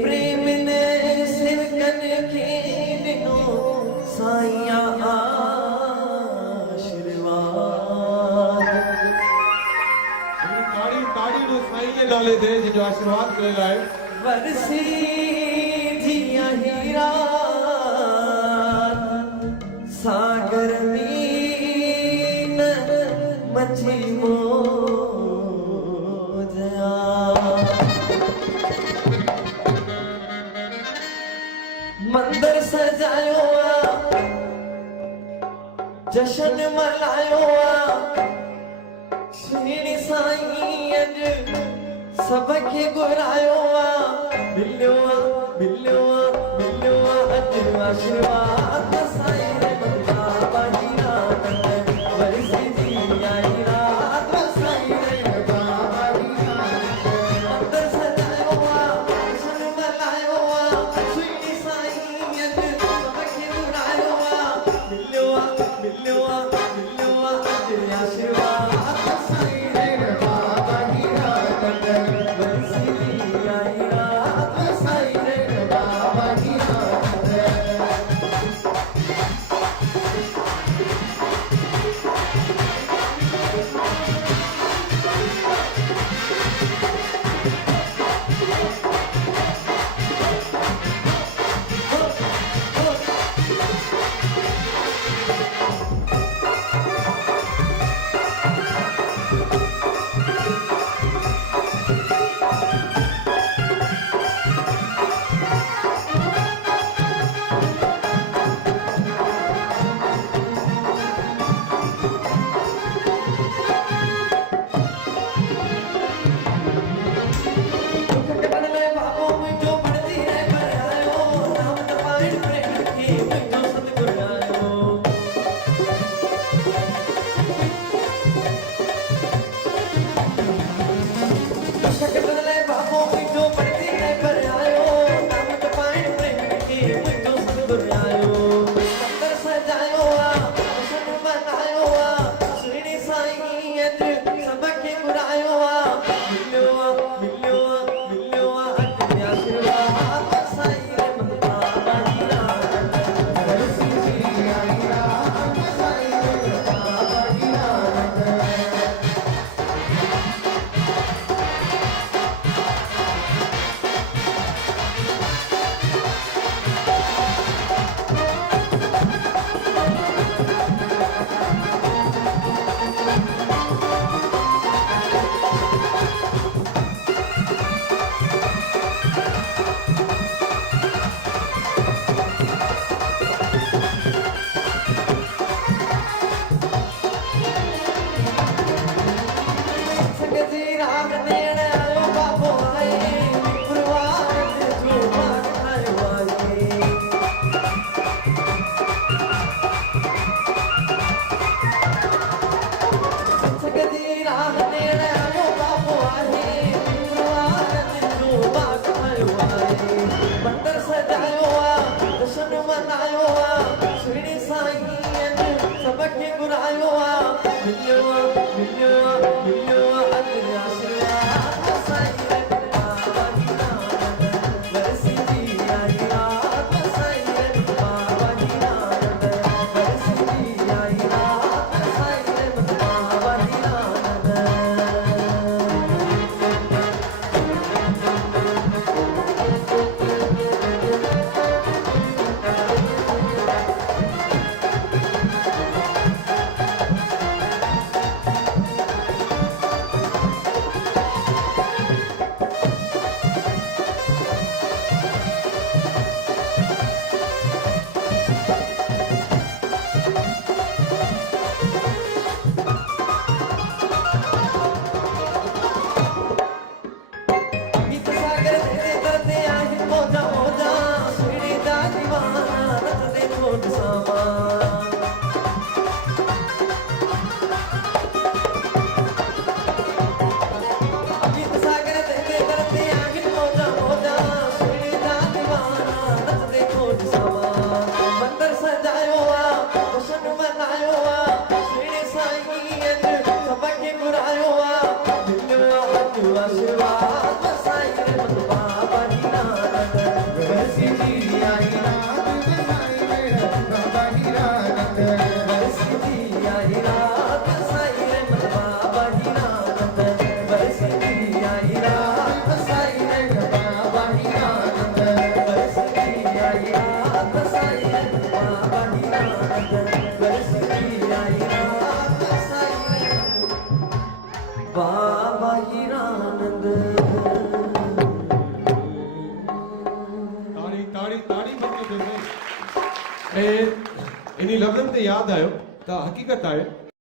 प्रेम ने सिरकन के दिनों साइया आशीर्वाद ताड़ी ताड़ी नो साईं डाले दे जो आशीर्वाद करे लाए वरसी जिया हीरा सागर मीन मची मोजया मंदिर सजायो जशन मनायो सुनी साईं अज सबके घुरायो मिलियो मिलियो मिलियो अज आशीर्वाद साईं रे बंदा बाजीरा वरसी जी आई रात साईं रे बंदा बाजीरा मंदिर सजायो जशन मनायो सुनी साईं अज सबके घुरायो मिलियो मिलियो मिलियो अज आशीर्वाद साईं रे बंदा बाजीरा वरसी जी आई रात साईं रे बंदा बाजीरा बात साईं रहमत बाबा हीरानंद वैसी जी आई रात साईं रहमत बाबा हीरानंद वैसी जी आई रात साईं रहमत बाबा हीरानंद वैसी जी आई रात साईं रहमत बाबा हीरानंद वैसी जी आई रात साईं रहमत बाबा हीरानंद वैसी जी आई रात साईं रहमत बाबा हीरानंद ताड़ी ताड़ी ताड़ी मत कजो। इन्हीं लफ़्ज़नि ते यादि आयो त हक़ीक़त आहे